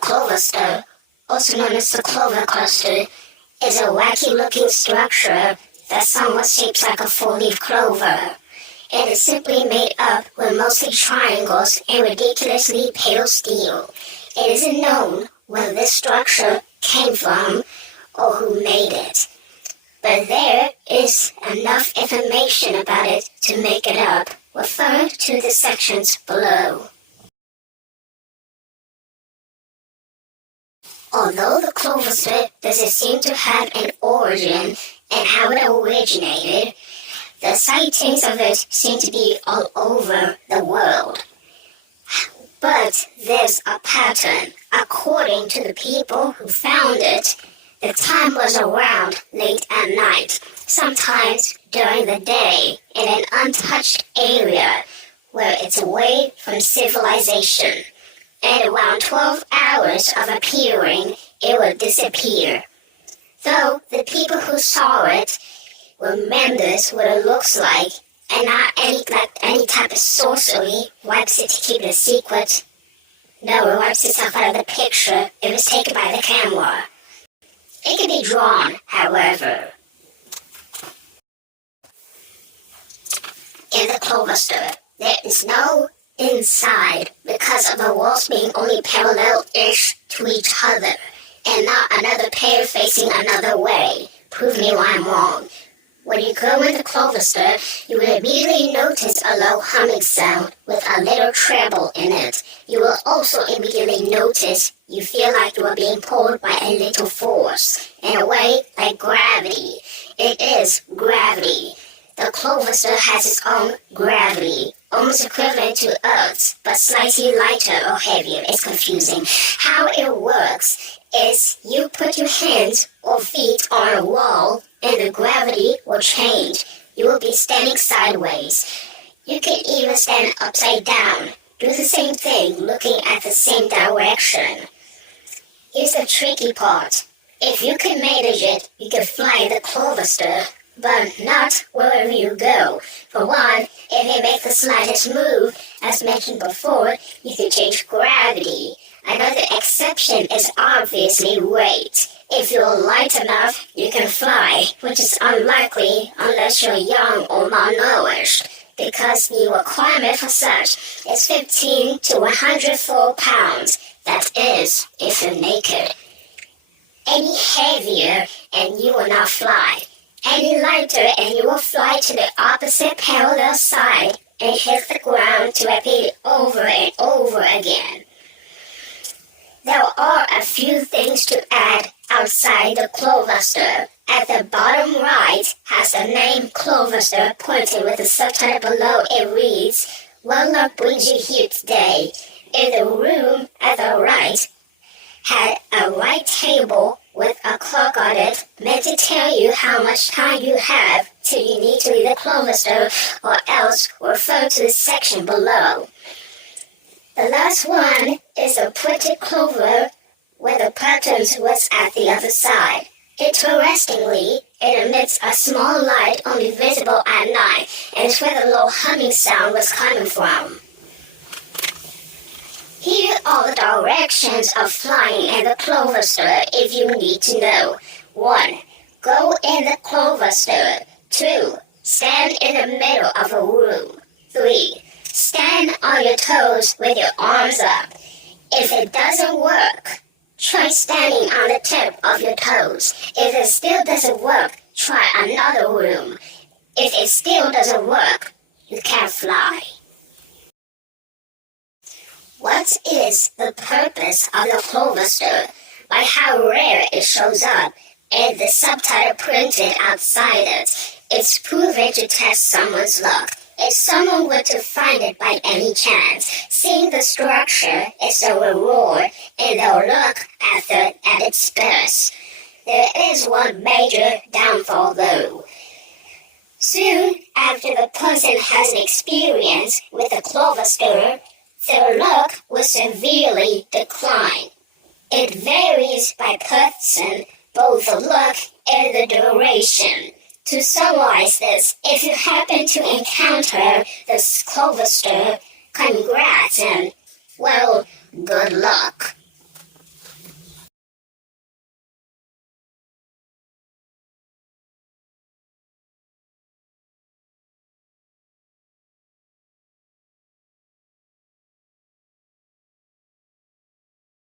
Clover star, also known as the Clover cluster, is a wacky-looking structure that somewhat shapes like a four-leaf clover. It is simply made up with mostly triangles and ridiculously pale steel. It isn't known where this structure came from or who made it, but there is enough information about it to make it up. Refer to the sections below. Although the Clover star doesn't seem to have an origin and how it originated, the sightings of it seem to be all over the world. But there's a pattern. According to the people who found it, the time was around late at night, sometimes during the day, in an untouched area where it's away from civilization. And around 12 hours of appearing, it would disappear. Though the people who saw it remembers what it looks like, and not any type of sorcery wipes it to keep it a secret. No, it wipes itself out of the picture if it's taken by the camera. It can be drawn, however. In the Clover star, there is no inside because of the walls being only parallel-ish to each other, and not another pair facing another way. Prove me why I'm wrong. When you go in the Clover star, you will immediately notice a low humming sound with a little treble in it. You will also immediately notice you feel like you are being pulled by a little force, in a way like gravity. It is gravity. The Clover star has its own gravity, almost equivalent to Earth's, but slightly lighter or heavier. It's confusing. How it works is you put your hands or feet on a wall, and the gravity will change. You will be standing sideways. You can even stand upside down. Do the same thing, looking at the same direction. Here's the tricky part. If you can manage it, you can fly the Clover star, but not wherever you go. For one, if you make the slightest move, as mentioned before, you can change gravity. Another exception is obviously weight. If you're light enough, you can fly, which is unlikely unless you're young or malnourished, because the requirement for such is 15 to 104 pounds. That is, if you're naked. Any heavier and you will not fly. Any lighter and you will fly to the opposite parallel side and hit the ground to repeat it over and over again. There are a few things to add outside the Clover star. At the bottom right has the name Clover star pointed with the subtitle below. It reads, "What luck brings you here today?" In the room at the right had a white table with a clock on it meant to tell you how much time you have till you need to leave the Clover star, or else refer to the section below. The last one is a printed clover where the patterns was at the other side. Interestingly, it emits a small light only visible at night, and it's where the low humming sound was coming from. Here are the directions of flying in the Clover star if you need to know. 1. Go in the Clover star. 2. Stand in the middle of a room. 3. Stand on your toes with your arms up. If it doesn't work, try standing on the tip of your toes. If it still doesn't work, try another room. If it still doesn't work, you can't fly. What is the purpose of the Clover star? By how rare it shows up and the subtitle printed outside it. It's proven to test someone's luck. If someone were to find it by any chance, seeing the structure is a reward, and they'll look at its best. There is one major downfall though. Soon after the person has an experience with the Clover star, their luck will severely decline. It varies by person, both the luck and the duration. To summarize this, if you happen to encounter this Clover star, congrats and, well, good luck.